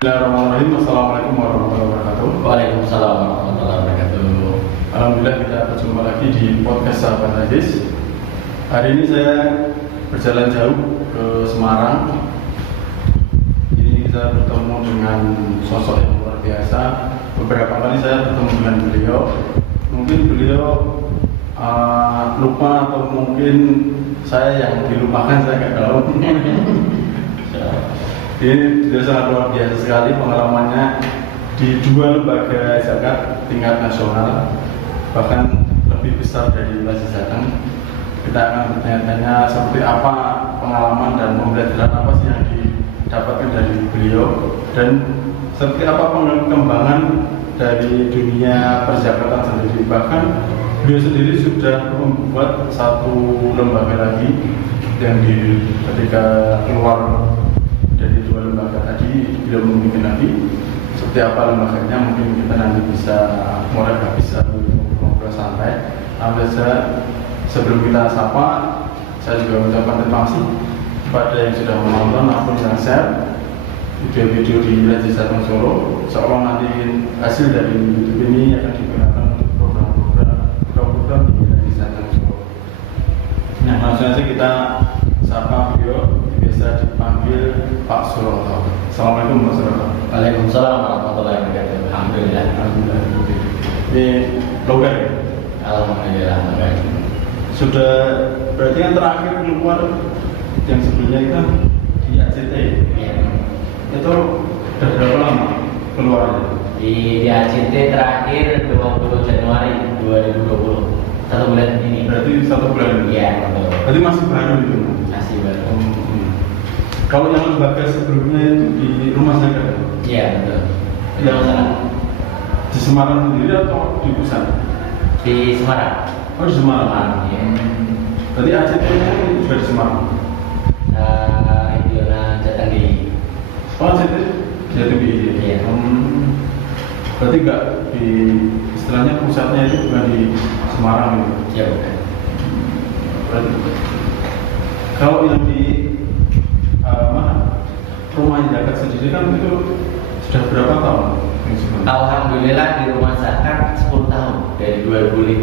Bismillahirrahmanirrahim. Assalamualaikum warahmatullahi wabarakatuh. Waalaikumsalam warahmatullahi wabarakatuh. Alhamdulillah kita berjumpa lagi di podcast Sahabat Hadis. Hari ini saya berjalan jauh ke Semarang. Ini kita bertemu dengan sosok yang luar biasa. Beberapa kali saya bertemu dengan beliau. Mungkin beliau lupa atau mungkin saya yang dilupakan, saya nggak tahu. Ini sudah sangat luar biasa sekali pengalamannya di dua lembaga zakat tingkat nasional, bahkan lebih besar dari Lembaga Jateng. Kita akan bertanya-tanya seperti apa pengalaman dan pembelajaran apa sih yang didapatkan dari beliau, dan seperti apa pengembangan dari dunia perzakatan sendiri. Bahkan beliau sendiri sudah membuat satu lembaga lagi yang ketika keluar dari dua lembaga tadi beliau membuat lagi. Seperti apa lembaganya mungkin kita nanti bisa bisa ngobrol santai. Sebelum kita sapa, saya juga mengucapkan terima kasih kepada yang sudah menonton maupun yang share video-video di Lembaga Jateng Solo. Seolah nanti hasil dari YouTube ini akan digunakan untuk program-program di Lembaga Jateng Solo. Nah, langsung saja kita sapa beliau, biasa dipanggil Pak Suroto. Assalamualaikum Pak Suroto. Waalaikumsalam warahmatullahi wabarakatuh. Alhamdulillah. Alhamdulillah. Ini longgar ya? Alhamdulillah. Baik. Sudah berarti yang terakhir keluar yang sebelumnya itu di ACT. Ya. Itu sudah berapa lama keluarnya? Di ACT terakhir 20 Januari 2020. 1 bulan ini. Berarti 1 bulan ini? Iya, betul. Berarti masih baru itu? Masih baru. Kalau yang lembaga sebelumnya itu di rumah sakit? Iya, betul. Yang di Semarang sendiri atau di pusat? Di Semarang. Oh, di Semarang. Iya. Berarti ACT-nya itu juga di Semarang? Regional Jateng di. Oh, ACT jadi di. Iya. Berarti enggak di istilahnya pusatnya itu bukan di Semarang itu? Iya, bukan. Berarti kalau yang di rumah zakat sendiri kan itu sudah berapa tahun? Alhamdulillah di rumah zakat 10 tahun. Dari 2005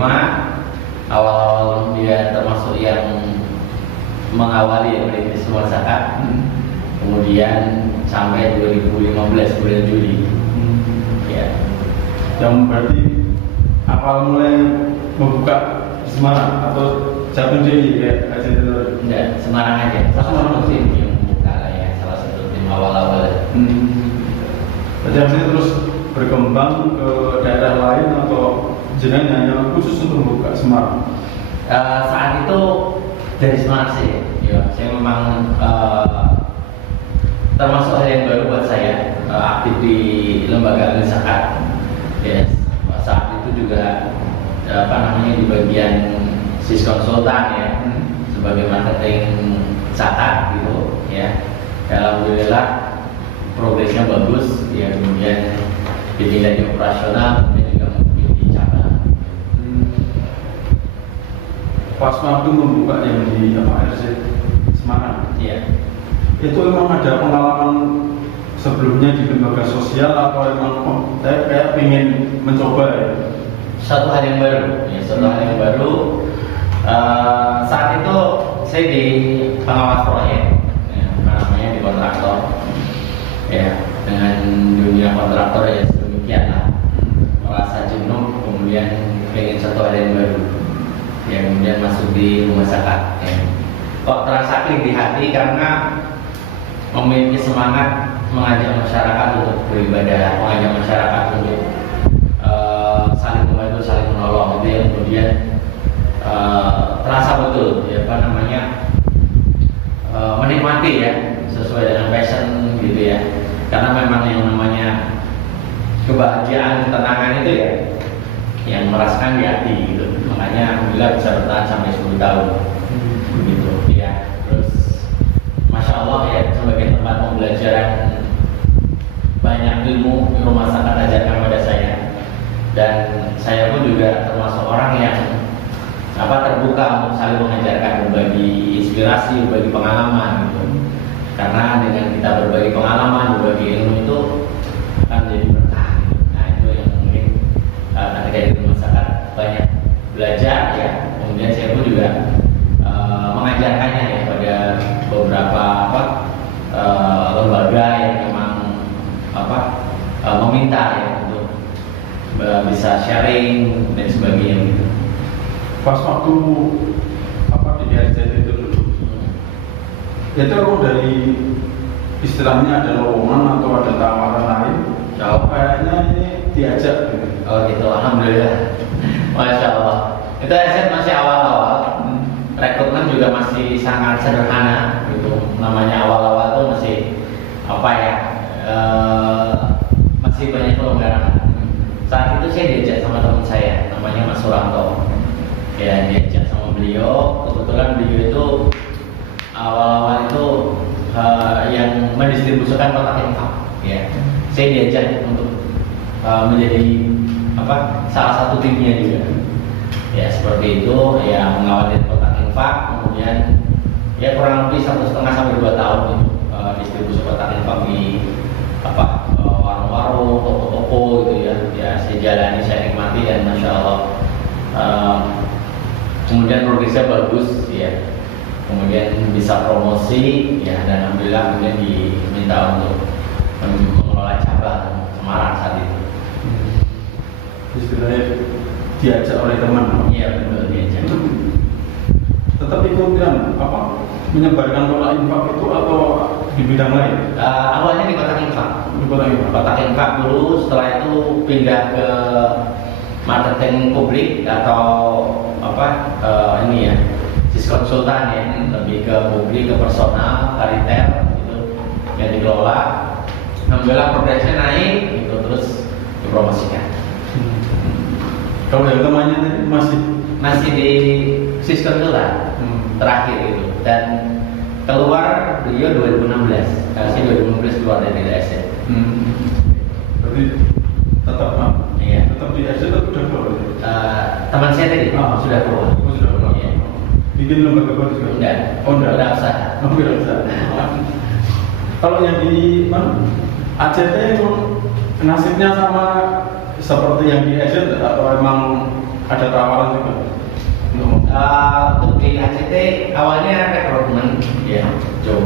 awal dia termasuk yang mengawali merintis rumah zakat. Kemudian sampai 2015 bulan Juli. Ya. Yang berarti awal mulai membuka di Semarang atau Jateng DI ya aja itu? Enggak, Semarang aja. Salah satu tim yang membuka lah ya, salah satu tim awal-awal. Berarti artinya terus berkembang ke daerah lain atau jenengan hanya khusus untuk membuka Semarang? Saat itu dari Semarang sih, ya. Saya memang termasuk hal yang baru buat saya, aktif di lembaga zakat. Yes. Saat itu juga di bagian sis konsultan ya, sebagai marketing zakat gitu ya. Alhamdulillah progresnya bagus ya, kemudian dipindah di operasional, kemudian juga mungkin di cabang. Pas waktu membuka yang di RC Semarang, Iya. itu memang ada pengalaman sebelumnya di lembaga sosial atau memang saya kayak ingin mencoba ya? Satu hal yang baru, ya, satu hal yang baru. Saat itu saya di pengawas proyek, ya, di kontraktor, ya, dengan dunia kontraktor ya sedemikian lah, merasa jenuh, kemudian pengen satu hal yang baru, ya, kemudian masuk di rumah zakat. Ya. Kok terasa klik di hati karena memiliki semangat mengajak masyarakat untuk beribadah, mengajak masyarakat untuk saling membantu, saling menolong, itu yang kemudian terasa betul ya menikmati ya, sesuai dengan passion gitu ya, karena memang yang namanya kebahagiaan, ketenangan itu ya yang merasakan di hati gitu, makanya alhamdulillah bisa bertahan sampai 10 tahun gitu ya. Terus Masya Allah ya, sebagai tempat pembelajaran banyak ilmu rumah zakat ajarkan pada saya, dan saya pun juga termasuk orang yang terbuka untuk saling mengajarkan, berbagi inspirasi, berbagi pengalaman gitu. Karena dengan kita berbagi pengalaman, berbagi ilmu itu waktu apa di RZ itu dulu itu emang dari istilahnya ada lowongan atau ada tawaran lain kayaknya ini diajak gitu. Oh gitu, alhamdulillah. Masya Allah. Itu SZ masih awal-awal. Rekrutmen juga masih sangat sederhana gitu. Namanya awal-awal tuh masih apa ya? Masih banyak pelonggaran. Saat itu saya diajak sama teman saya, namanya Mas Suranto. Ya, diajak sama beliau. Kebetulan beliau itu awal-awal itu yang mendistribusikan kotak infak. Ya, saya diajak untuk menjadi apa? Salah satu timnya juga. Ya seperti itu, ya mengawali kotak infak, kemudian ya kurang lebih 1,5 sampai 2 tahun itu distribusi kotak infak di apa warung-warung, toko-toko gitu ya. Ya saya jalani, saya nikmati dan masya Allah. Kemudian progresnya bagus ya. Kemudian bisa promosi ya dan alhamdulillah kemudian diminta untuk mengelola cabang Semarang saat itu. Istilahnya diajak oleh teman. Iya betul diajak. Tetap ikut kan apa menyebarkan kotak infak itu atau di bidang lain? Awalnya di kotak infak. Di kotak infak. Kotak infak dulu, setelah itu pindah ke marketing publik atau apa ini ya, konsultan ya, lebih ke publik, ke personal, kariter gitu yang dikelola. Alhamdulillah progresnya naik, itu terus dipromosikan. Kalau yang temannya masih di konsultan terakhir itu dan keluar beliau 2016. Saya 2016 keluar dari DSN. Berarti tetap Iya. Tetap di SC atau sudah keluar? Teman saya tadi sudah keluar. Sudah keluar. Iya. Bikin lembaga baru juga? Enggak. Enggak. Enggak usah. Enggak usah. Kalau yang di mana? ACT itu nasibnya sama seperti yang di SC atau emang ada tawaran juga? Untuk di ACT awalnya rekrutmen ya, Joe.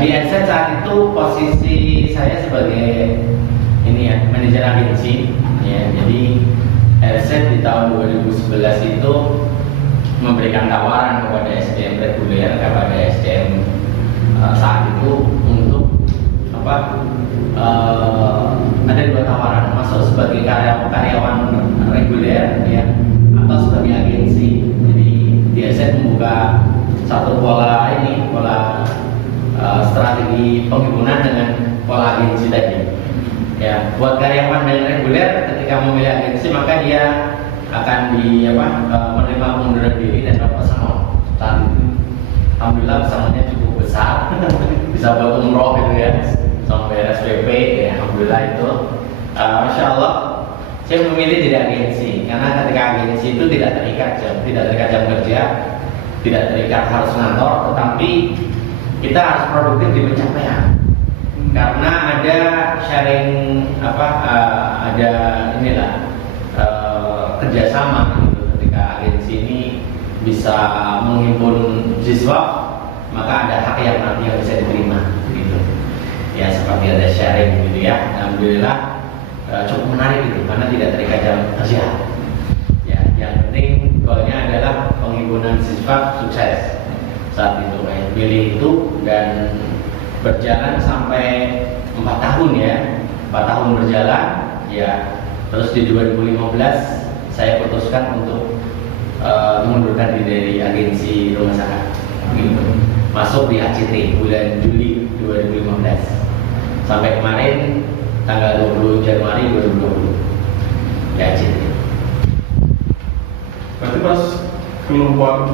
Di SC saat itu posisi saya sebagai ini ya manajer agensi ya. Jadi SC di tahun 2011 itu memberikan tawaran kepada SDM reguler, kepada SDM saat itu untuk apa? Ada 2 tawaran, masuk sebagai karyawan reguler ya atau sebagai agensi. Jadi DSN membuka satu pola strategi penghimpunan dengan pola agensi tadi. Ya, buat karyawan dan reguler ketika memilih agensi maka dia akan menerima pengunduran diri dan dapat pesangon. Saat itu alhamdulillah pesangonnya cukup besar, bisa buat umroh gitu ya, sampai RSPP ya, alhamdulillah itu. Masya Allah, saya memilih jadi agensi karena ketika agensi itu tidak terikat jam kerja, tidak terikat harus ngantor, tetapi kita harus produktif di pencapaian. Karena ada sharing ada kerjasama gitu. Ketika agensi ini bisa menghimpun siswa, maka ada hak yang nanti yang bisa diterima gitu. Ya seperti ada sharing gitu ya. Alhamdulillah cukup menarik gitu karena tidak terikat jam kerja. Ya, yang penting goalnya adalah penghimpunan siswa sukses. Saat itu pilih itu dan berjalan sampai 4 tahun ya, 4 tahun berjalan ya. Terus di 2015 saya putuskan untuk mengundurkan diri dari agensi rumah sakit gitu. Masuk di ACT bulan Juli 2015 sampai kemarin tanggal 20 Januari 2020 di ACT. Berarti pas keluar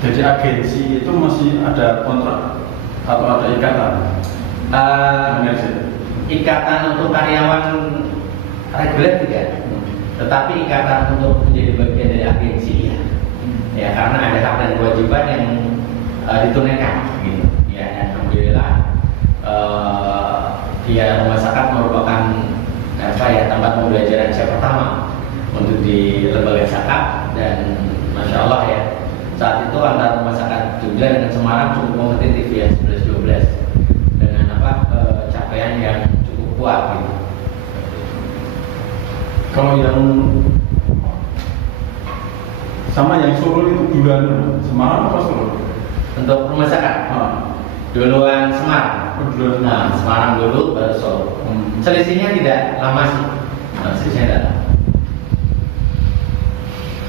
jadi agensi itu masih ada kontrak atau ada ikatan? Ikatan untuk karyawan reguler tidak, tetapi ikatan untuk menjadi bagian dari agensi ya karena ada hak dan kewajiban yang ditunaikan gitu ya. Dan alhamdulillah rumah sakit merupakan tempat pembelajaran saya pertama untuk di lembaga zakat dan masya Allah ya saat itu antara rumah sakit Jogja dengan Semarang cukup kompetitif ya 11-12 dengan capaian yang cukup kuat gitu. Kalau yang Sama yang Solo itu duluan Semarang apa Solo? Untuk rumah zakat duluan Semarang. Duluan Nah, Semarang dulu baru Solo. Selisihnya tidak lama sih. Selisihnya tidak lama.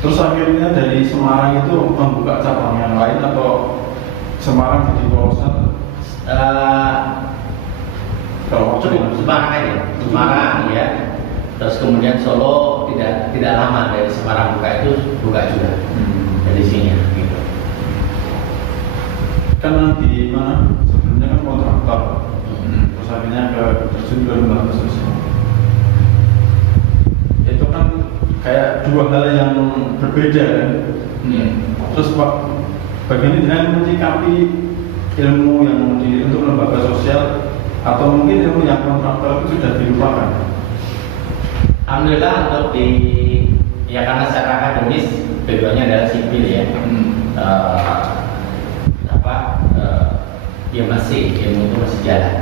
Terus akhirnya dari Semarang itu membuka cabang yang lain atau Semarang jadi poros Cukup Semarang aja, Semarang ya. Terus kemudian Solo tidak lama dari Semarang buka juga dari sini gitu. Kan di mana sebelumnya kan kontraktor, terus akhirnya ke terjun ke lembaga sosial. Itu kan kayak dua hal yang berbeda kan. Terus Pak, bagaimana dengan menyikapi ilmu yang untuk lembaga sosial atau mungkin ilmu yang kontraktor itu sudah dilupakan? Alhamdulillah untuk karena secara akademis backgroundnya adalah sipil ya. Masih ilmu itu masih jalan.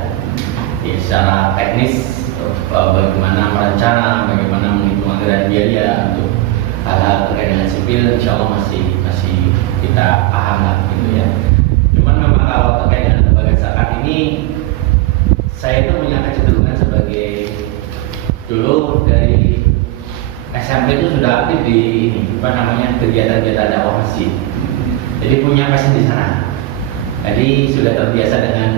Ya, secara teknis bagaimana merencana, bagaimana menghitung anggaran biaya untuk hal-hal terkait dengan sipil, insya Allah masih kita paham lah gitu ya. Cuman memang kalau terkait dengan lembaga zakat ini, saya itu punya kecenderungan sebagai dulu dari SMP itu sudah aktif di kegiatan-kegiatan dakwah masjid. Jadi punya passion di sana. Jadi sudah terbiasa dengan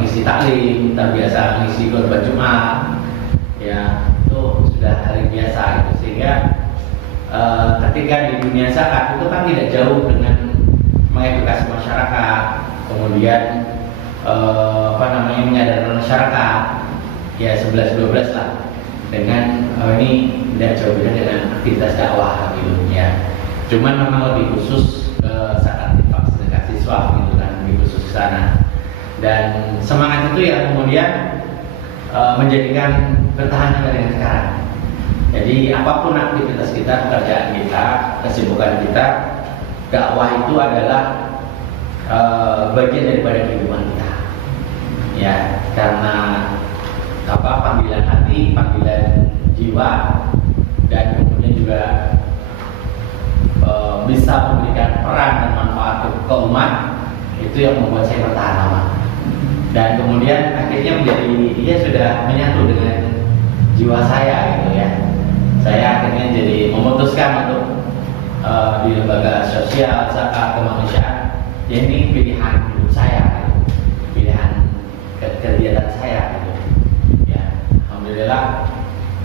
ngisi taklim, terbiasa ngisi khutbah Jumat, ya itu sudah hari biasa gitu. Sehingga ketika di dunia zakat itu kan tidak jauh dengan mengedukasi masyarakat, kemudian menyadarkan masyarakat, ya 11-12 lah dengan ini tidak jauh beda dengan aktivitas dakwah gitu ya. Cuman memang lebih khusus zakat infak sedekah siswa gitu kan, lebih khusus ke sana. Dan semangat itu yang kemudian menjadikan bertahan sampai dengan sekarang. Jadi apapun aktivitas kita, pekerjaan kita, kesibukan kita, dakwah itu adalah bagian daripada kehidupan kita. Ya, karena panggilan hati, panggilan jiwa, dan kemudian juga bisa memberikan peran dan manfaat ke umat, itu yang membuat saya bertahan lama. Dan kemudian akhirnya dia sudah menyatu dengan jiwa saya gitu ya. Saya akhirnya jadi memutuskan untuk di lembaga sosial zakat kemanusiaan. Ya, ini pilihan hidup saya, gitu. Pilihan kegiatan saya gitu. Ya, alhamdulillah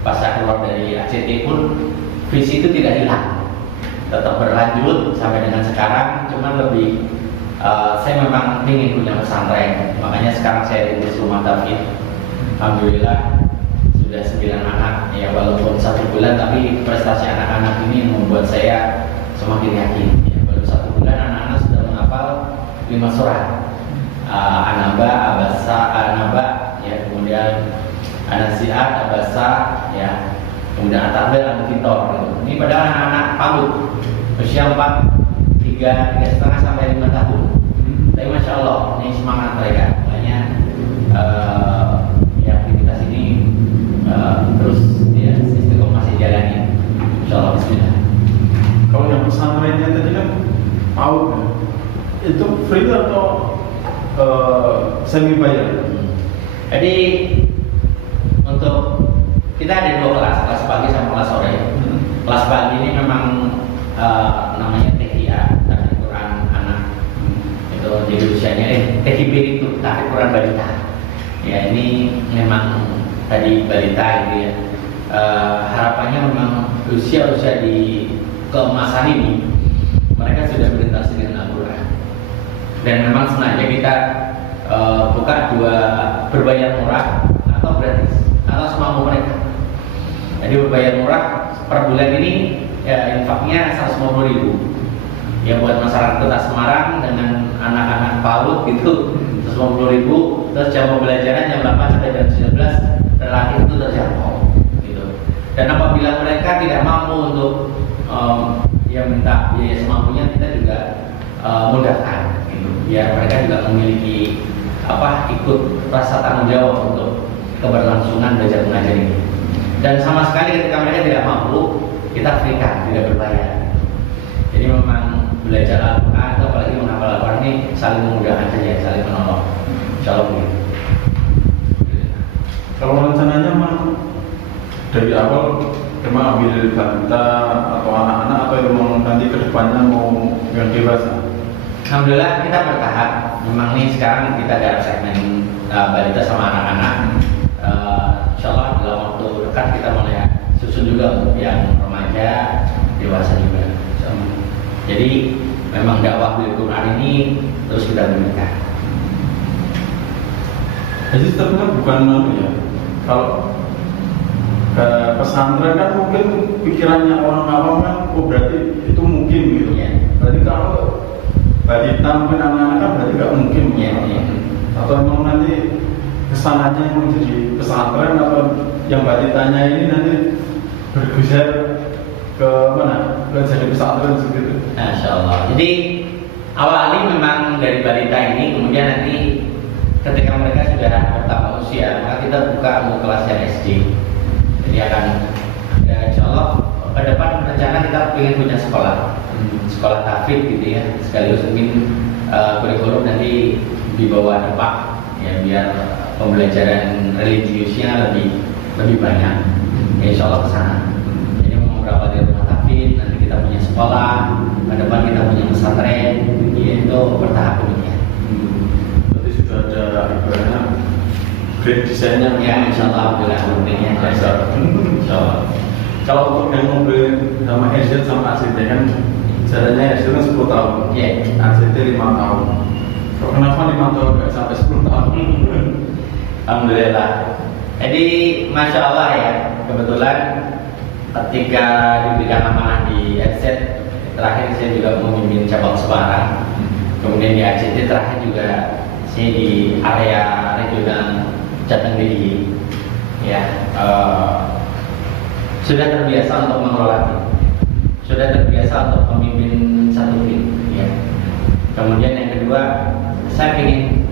pas saya keluar dari ACT pun visi itu tidak hilang, tetap berlanjut sampai dengan sekarang. Cuman lebih saya memang ingin punya pesantren, makanya sekarang saya di rumah tafid. Alhamdulillah sudah 9 anak, ya walaupun 1 bulan tapi prestasi anak-anak ini yang membuat saya semakin yakin. Ya, baru 1 bulan anak-anak sudah menghafal 5 surat. Anaba, Abasa, Anaba, ya kemudian Anasiat, Abasa, ya kemudian At-Tahbir, Al-Fitor. Ini padahal anak-anak PAUD usia 3,5 sampai 5 tahun. Tapi masya Allah, ini semangat mereka. Makanya aktivitas ini terus ya sistem masih jalani. Insya Allah, Bismillah. Kalau yang pesantrennya tadi kan PAUD, itu free atau semi bayar? Jadi untuk kita ada 2 kelas pagi sama kelas sore. Kelas pagi ini memang namanya THIA, tahfidz Quran anak. Itu jadi usianya THIB itu tahfidz Quran balita. Ya, ini memang tadi balita gitu ya. Harapannya memang usia di keemasan ini mereka sudah berinteraksi dengan Al-Quran. Dan memang sengaja kita buka 2 berbayar murah atau gratis atau semampu mereka. Jadi berbayar murah per bulan ini ya infaknya 150.000. Ya buat masyarakat Kota Semarang dengan anak-anak PAUD gitu 150.000. Terus jam pembelajaran jam 8 sampai jam 19 relatif itu terjangkau gitu. Dan apabila mereka tidak mampu untuk minta biaya semampunya, kita juga mudahkan gitu. Biar mereka juga memiliki ikut rasa tanggung jawab untuk keberlangsungan belajar mengajar ini. Dan sama sekali ketika mereka tidak mampu, kita berikan, tidak berbayar. Jadi memang belajar Al-Quran atau apalagi menghafal Al-Quran ini saling memudahkan saja, saling menolong. Insya Allah begitu. Kalau rencananya memang dari awal memang ambil balita atau anak-anak atau memang nanti kedepannya mau yang dewasa? Alhamdulillah kita bertahap. Memang nih sekarang kita ada segmen balita sama anak-anak. Insya Allah dalam waktu dekat kita mulai susun juga untuk yang remaja, dewasa juga. Jadi memang dakwah bil Quran ini terus kita berikan. Jadi sebenarnya bukan ya. Kalau ke pesantren kan mungkin pikirannya orang awam kan, oh berarti itu mungkin gitu. Ya. Berarti kalau balita mungkin anak-anak kan berarti nggak mungkin. Ya, ya. Atau emang nanti kesananya yang jadi pesantren atau yang balitanya ini nanti bergeser ke mana? Ke jadi pesantren segitu. Masya Allah. Jadi awalnya memang dari balita ini, kemudian nanti ketika mereka sudah bertambah usia, maka kita buka untuk kelas yang SD. Jadi akan ya insya Allah ke depan rencana kita ingin punya sekolah tahfidz gitu ya, sekaligus mungkin kurikulum nanti di bawah depak ya, biar pembelajaran religiusnya lebih banyak. Ya, insya Allah kesana. Jadi mau berapa di rumah tahfidz, nanti kita punya sekolah, ke depan kita punya pesantren, ya itu bertahap demikian. Berarti sudah ada ibaratnya grade desainnya. Ya insya Allah alhamdulillah pentingnya. Insya Allah. Kalau untuk yang mobil sama SZ sama ACT kan jalannya SZ kan 10 tahun, ACT 5 tahun. Kok kenapa 5 tahun nggak sampai 10 tahun? Alhamdulillah. Jadi masya Allah ya, kebetulan ketika diberikan amanah di SZ terakhir saya juga memimpin cabang Semarang, kemudian di ACT terakhir juga saya di area regional Jateng DIY. Ya, sudah terbiasa untuk mengelola tim, sudah terbiasa untuk memimpin satu tim. Ya. Kemudian yang kedua, saya ingin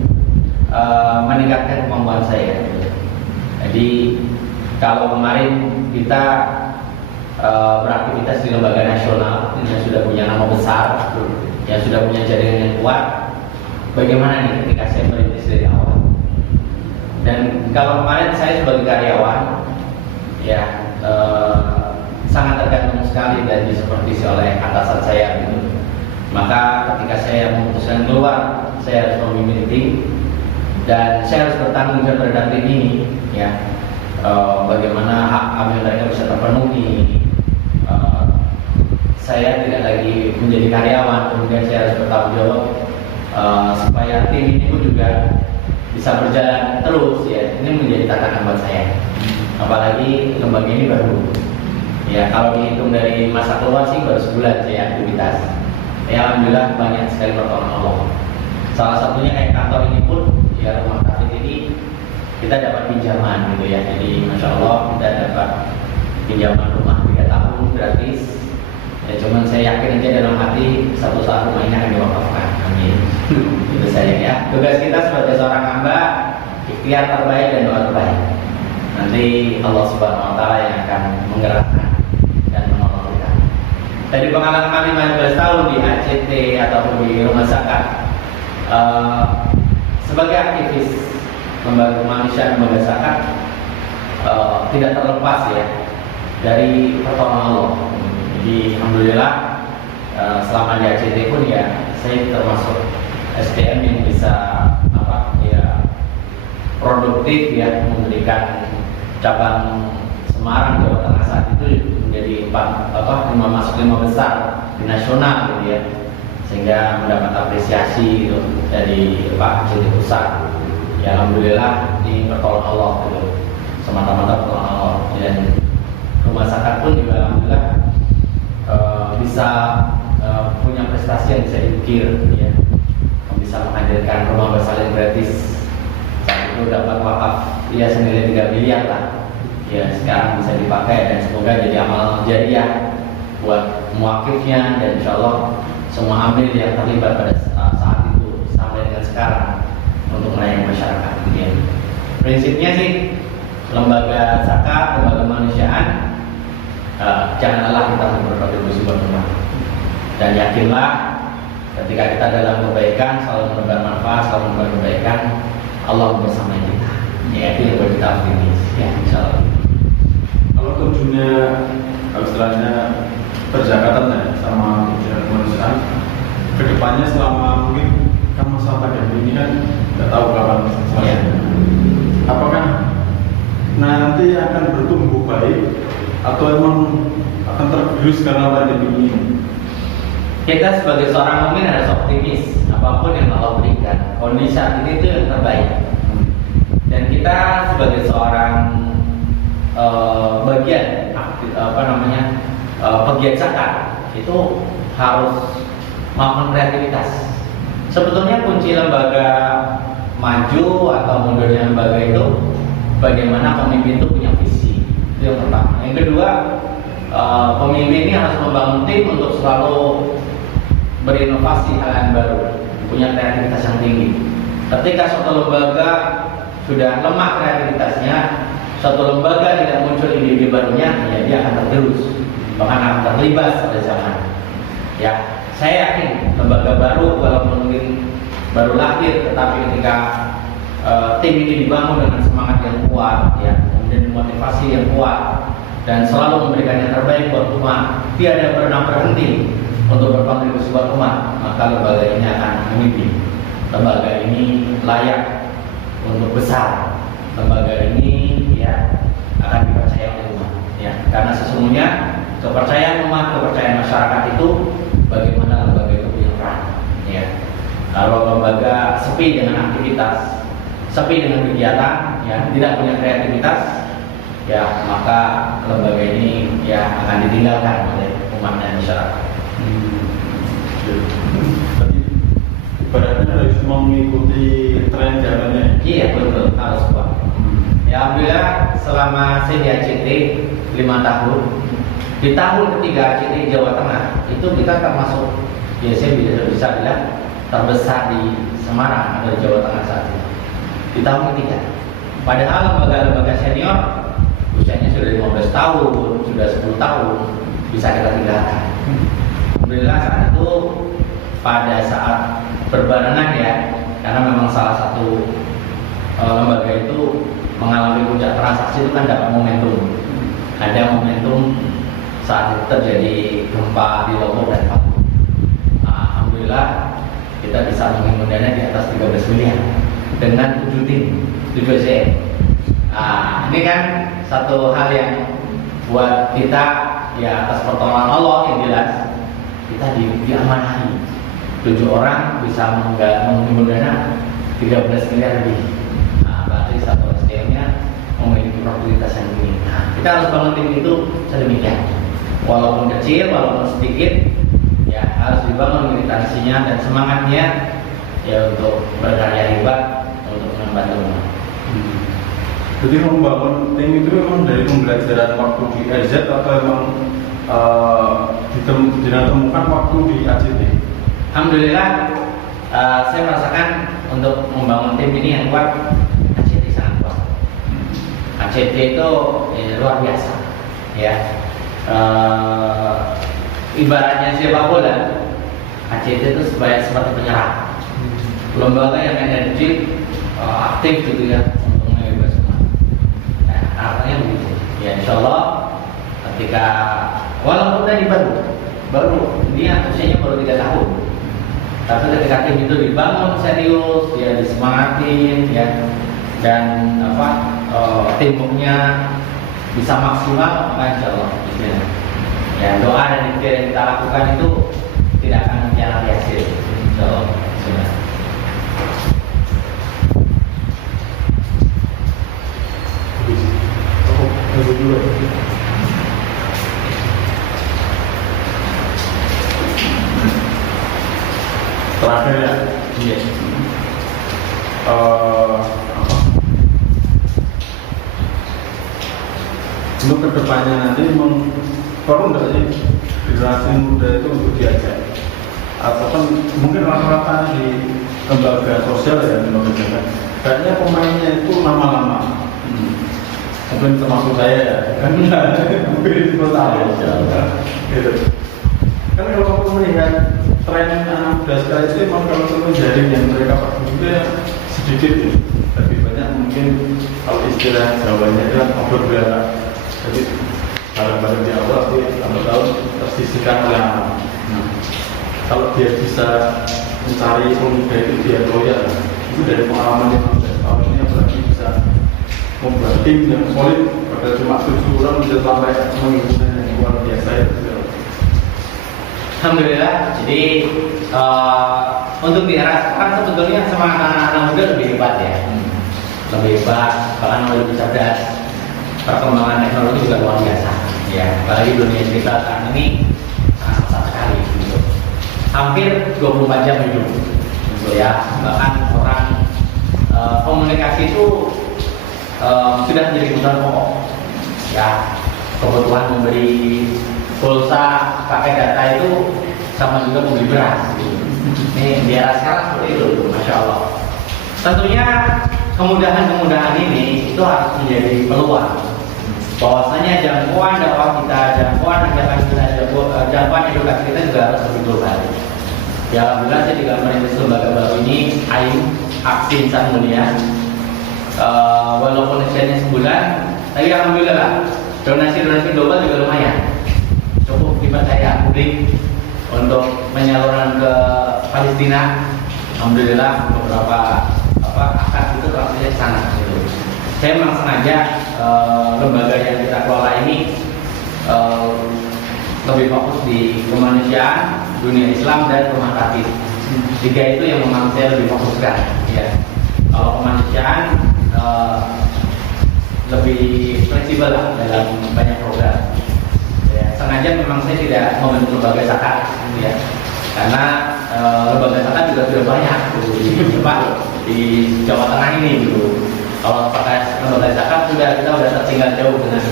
meningkatkan kemampuan saya. Jadi kalau kemarin kita beraktivitas di lembaga nasional yang sudah punya nama besar, yang sudah punya jaringan yang kuat, bagaimana nih ketika saya merintis dari awal? Dan kalau kemarin saya sebagai karyawan, ya sangat tergantung sekali dan disupervisi oleh atasan saya gitu. Maka ketika saya memutuskan keluar, saya harus memimpin tim dan saya harus bertanggung jawab terhadap tim ini, ya. Bagaimana hak amil mereka bisa terpenuhi. Saya tidak lagi menjadi karyawan, kemudian saya harus bertanggung jawab supaya tim ini pun juga bisa berjalan terus, ya. Ini menjadi tantangan buat saya. Apalagi lembaga ini baru. Ya, kalau dihitung dari masa keluar sih baru sebulan saya aktivitas. Ya, alhamdulillah banyak sekali pertolongan Allah. Salah satunya kayak kantor ini pun, ya rumah tahfidz ini kita dapat pinjaman gitu ya. Jadi masya Allah kita dapat pinjaman rumah 3 tahun gratis. Ya, cuman saya yakin aja dalam hati satu saat rumah ini akan diwakafkan. Amin. Itu saja ya. Tugas kita sebagai seorang hamba, ikhtiar terbaik dan doa terbaik. Nanti Allah Subhanahu Wa Taala yang akan menggerakkan dan menolong kita. Dari pengalaman 15 tahun di ACT ataupun di Rumah Zakat, sebagai aktivis lembaga kemanusiaan lembaga zakat, tidak terlepas ya dari pertolongan Allah. Jadi alhamdulillah selama di ACT pun ya saya termasuk SDM yang bisa produktif ya, memberikan cabang Semarang Jawa Tengah saat itu menjadi 5 besar di nasional gitu ya, sehingga mendapat apresiasi gitu dari Pak Jadi Pusat. Ya alhamdulillah ini pertolongan Allah gitu, semata-mata pertolongan Allah. Dan Rumah Zakat pun juga alhamdulillah bisa punya prestasi yang bisa diukir ya, bisa menghadirkan rumah bersalin gratis. Saat itu dapat wakaf ya senilai 3 miliar lah. Ya sekarang bisa dipakai dan semoga jadi amal jariah buat muakifnya, dan insya Allah semua amil yang terlibat pada saat itu sampai dengan sekarang untuk melayani masyarakat. Prinsipnya sih lembaga zakat, lembaga kemanusiaan jangan lelah kita untuk berkontribusi buat umat. Dan yakinlah ketika kita dalam kebaikan selalu menebar manfaat, selalu menebar kebaikan, Allah bersama kita. Ya, itu yang kita optimis. Ya, insyaallah. Kalau tujuannya istilahnya perzakatan ya sama tujuan kemanusiaan, kedepannya selama mungkin kan masa pandemi ini kan nggak tahu kapan selesai. Apakah nanti akan bertumbuh baik atau emang akan tergerus karena pandemi ini? Kita sebagai seorang mukmin harus optimis. Apapun yang Allah berikan, kondisi saat ini itu yang terbaik. Dan kita sebagai seorang bagian pegiat zakat itu harus melakukan kreativitas. Sebetulnya kunci lembaga maju atau mundurnya lembaga itu bagaimana pemimpin itu punya visi. Itu yang pertama. Yang kedua, pemimpin ini harus membangun tim untuk selalu berinovasi hal yang baru, punya kreativitas yang tinggi. Ketika suatu lembaga sudah lemah kreativitasnya, suatu lembaga tidak muncul ide-ide barunya, ya dia akan tergerus, bahkan akan terlibas pada zaman. Ya, saya yakin lembaga baru walaupun mungkin baru lahir, tetapi ketika tim ini dibangun dengan semangat yang kuat, ya, kemudian motivasi yang kuat, dan selalu memberikan yang terbaik buat umat, tiada pernah berhenti untuk berkontribusi buat umat, maka lembaga ini akan memimpin. Lembaga ini layak untuk besar. Lembaga ini ya akan dipercaya oleh umat. Ya, karena sesungguhnya kepercayaan umat, kepercayaan masyarakat itu bagaimana lembaga itu punya peran. Ya, kalau lembaga sepi dengan aktivitas, sepi dengan kegiatan, ya tidak punya kreativitas, ya maka lembaga ini ya akan ditinggalkan oleh umat dan masyarakat. Berarti ibaratnya harus mengikuti tren zamannya. Iya betul, harus kuat. Ya alhamdulillah selama saya di ACT 5 tahun, di tahun ketiga ACT Jawa Tengah itu kita termasuk, ya saya bisa bilang terbesar di Semarang atau di Jawa Tengah saat ini. Di tahun ketiga. Padahal lembaga-lembaga senior usianya sudah 15 tahun, sudah 10 tahun bisa kita tinggalkan. Alhamdulillah saat itu pada saat berbarengan ya, karena memang salah satu lembaga itu mengalami puncak transaksi itu kan dapat momentum. Ada momentum saat itu terjadi gempa di Lombok dan Palu. Alhamdulillah kita bisa mengimpun dana di atas 13 miliar dengan 7 tim, 7 SDM. Ini kan satu hal yang buat kita ya atas pertolongan Allah yang jelas kita diamanahi 7 orang bisa mengimpun dana 13 miliar lebih. Berarti satu SDM-nya memiliki produktivitas yang tinggi. Kita harus bangun tim itu sedemikian. Walaupun kecil, walaupun sedikit, ya harus dibangun militansinya dan semangatnya ya untuk berkarya hebat untuk membantu umat. Jadi membangun tim itu memang dari pembelajaran waktu di RZ atau memang ditemukan waktu di ACT? Alhamdulillah saya merasakan untuk membangun tim ini yang kuat, ACT sangat kuat. ACT itu luar biasa, ya. Ibaratnya sepak bola, ACT itu seperti penyerang, lembaga yang energi, aktif gitu ya untuk mengembangkan semua. Nah, artinya begitu. Ya insya Allah ketika walaupun tadi baru dia usianya baru 3 tahun, tapi ketika tim itu dibangun serius, dia disemangatin, ya, dan timnya bisa maksimal, maka insya Allah ya doa dan ikhtiar yang kita lakukan itu tidak akan mengkhianati hasil. Insya Allah. Terakhir ya, Iya. Untuk kedepannya nanti perlu nggak sih generasi muda itu untuk diajak? Atau kan mungkin rata-rata di lembaga sosial ya, lembaga zakat, kayaknya pemainnya itu lama-lama. mungkin termasuk saya ya kan mungkin total gitu kan. Kalau aku melihat tren anak muda sekarang itu memang kalau terjadi yang mereka pakai itu ya sedikit ya. Lebih banyak mungkin kalau istilah Jawanya itu kan ngobrol bela, jadi barang-barang di awal sih lambat tahun tersisihkan oleh anak. Kalau dia bisa mencari pemuda itu dia loyal, itu dari pengalaman yang tahun ini apalagi bisa membuat tim yang solid. Padahal cuma 7 orang bisa sampai mengikuti yang luar biasa itu. Alhamdulillah. Jadi untuk di era sekarang sebetulnya semangat anak-anak muda lebih hebat ya, lebih hebat, bahkan lebih cerdas. Perkembangan teknologi juga luar biasa ya, apalagi dunia digital saat ini sangat pesat sekali gitu. Hampir 24 jam hidup gitu ya, bahkan orang komunikasi itu sudah menjadi kebutuhan pokok ya. Kebutuhan memberi pulsa pakai data itu sama juga membeli beras gitu. Ini di era sekarang seperti itu, Masya Allah. Tentunya kemudahan-kemudahan ini itu harus menjadi peluang bahwasanya jangkauan dakwah kita, jangkauan ajakan kita, jangkauan edukasi kita juga harus lebih global. Ya alhamdulillah saya juga merintis lembaga baru ini, AIM, Aksi Insan Mulia. Walaupun usianya sebulan, tapi alhamdulillah donasi-donasi global juga lumayan, cukup dipercaya publik untuk penyaluran ke Palestina. Alhamdulillah beberapa akad itu transfernya ke sana gitu. Saya memang sengaja lembaga yang kita kelola ini lebih fokus di kemanusiaan, dunia Islam, dan rumah tafsir. Tiga itu yang memang saya lebih fokuskan ya. Kalau kemanusiaan lebih fleksibel lah dalam banyak program ya. Sengaja memang saya tidak membentuk lembaga zakat ya, karena lembaga zakat juga sudah banyak di Jawa Tengah ini gitu. Kalau pakai lembaga zakat kita sudah tertinggal jauh dengan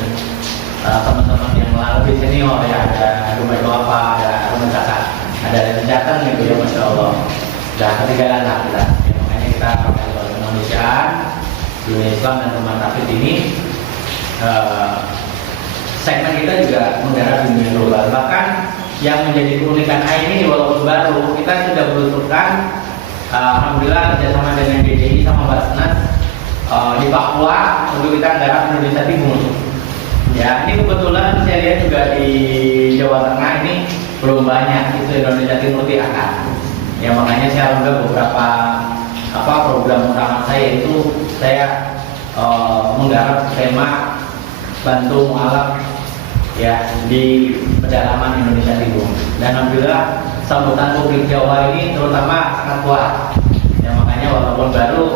teman-teman yang lebih senior ya. Ada rumah apa, ada rumah zakat, ada yang jateng gitu ya, Masya Allah. Sudah ketinggalan lah kita ya, makanya kita pakai lembaga kemanusiaan, dunia Islam, dan rumah tafsir ini. Segmen kita juga menggarap dunia global. Bahkan yang menjadi keunikan AIM ini walaupun baru, kita sudah berusulkan alhamdulillah kerjasama dengan BDI sama Basnas di Papua untuk kita garap Indonesia Timur. Ya, ini kebetulan saya lihat juga di Jawa Tengah ini belum banyak itu Indonesia Timur diangkat. Ya makanya saya ambil beberapa program utama saya itu saya menggarap tema bantu mualaf ya di pedalaman Indonesia Timur. Dan alhamdulillah sambutan publik Jawa ini terutama sangat kuat. Ya makanya walaupun baru,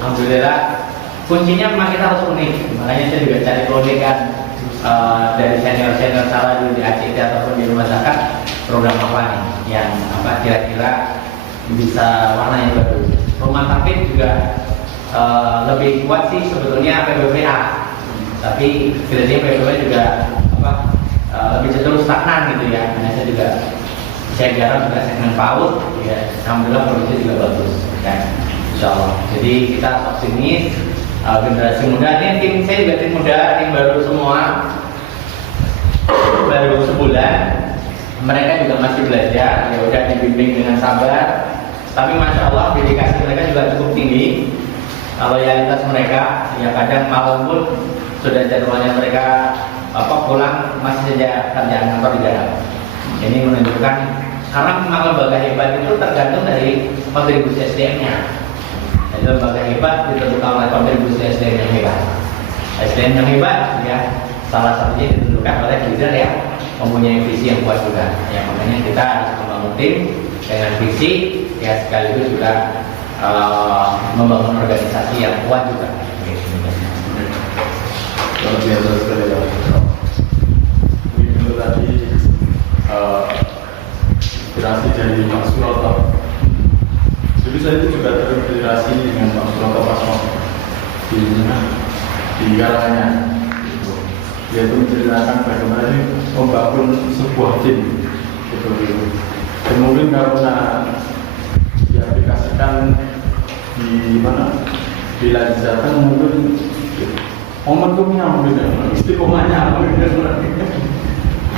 alhamdulillah kuncinya memang kita harus unik. Makanya saya juga cari keunikan dari senior-senior salah di ACT ataupun di rumah zakat, program apa nih yang kira-kira bisa warna yang baru. Rumah tafsir juga lebih kuat sih sebetulnya PBPA, tapi kinerja PBPA juga lebih cenderung stagnan gitu ya. Karena saya garap juga segmen PAUD ya, alhamdulillah produksi juga bagus kan, insya Allah. Jadi kita optimis generasi muda ini, tim saya juga tim muda, tim baru semua, baru sebulan. Mereka juga masih belajar, ya udah dibimbing dengan sabar. Tapi masya Allah dedikasi mereka juga cukup tinggi. Loyalitas mereka, ya kadang malam pun sudah jadwalnya mereka pulang masih saja kerjaan kantor di dalam. Ini menunjukkan karena memang lembaga hebat itu tergantung dari kontribusi SDM-nya. Jadi lembaga hebat ditentukan oleh kontribusi SDM yang hebat. SDM yang hebat ya salah satunya ditentukan oleh leader yang mempunyai visi yang kuat juga. Ya makanya kita harus membangun tim dengan visi ya sekaligus juga membangun organisasi yang kuat juga. Luar biasa sekali ya. Ini tadi inspirasi dari Pak Suroto. Jadi saya itu juga terinspirasi dengan Pak Suroto Pasmo di Karanganyar. Dia itu menceritakan bagaimana ini membangun sebuah tim. Dan mungkin karena diaplikasikan di mana di Jateng mungkin momentumnya mungkin ya, istiqomahnya mungkin.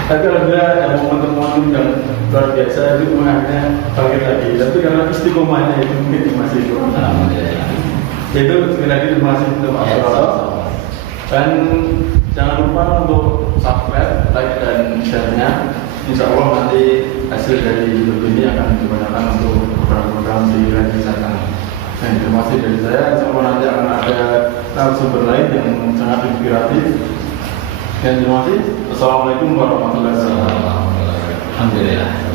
Tapi alhamdulillah ada momentum-momentum yang luar biasa itu akhirnya bangkit lagi. Tapi karena istiqomahnya itu mungkin masih kurang. Alhamdulillah. Itu sekali lagi terima kasih untuk Pak Suroto. Dan jangan lupa untuk subscribe, like dan share-nya. Insya Allah nanti hasil dari YouTube ini akan digunakan untuk program-program di lain wisata. Dan terima kasih dari saya. Insya Allah nanti akan ada narasumber lain yang sangat inspiratif. Dan terima kasih. Assalamualaikum warahmatullahi wabarakatuh. Alhamdulillah.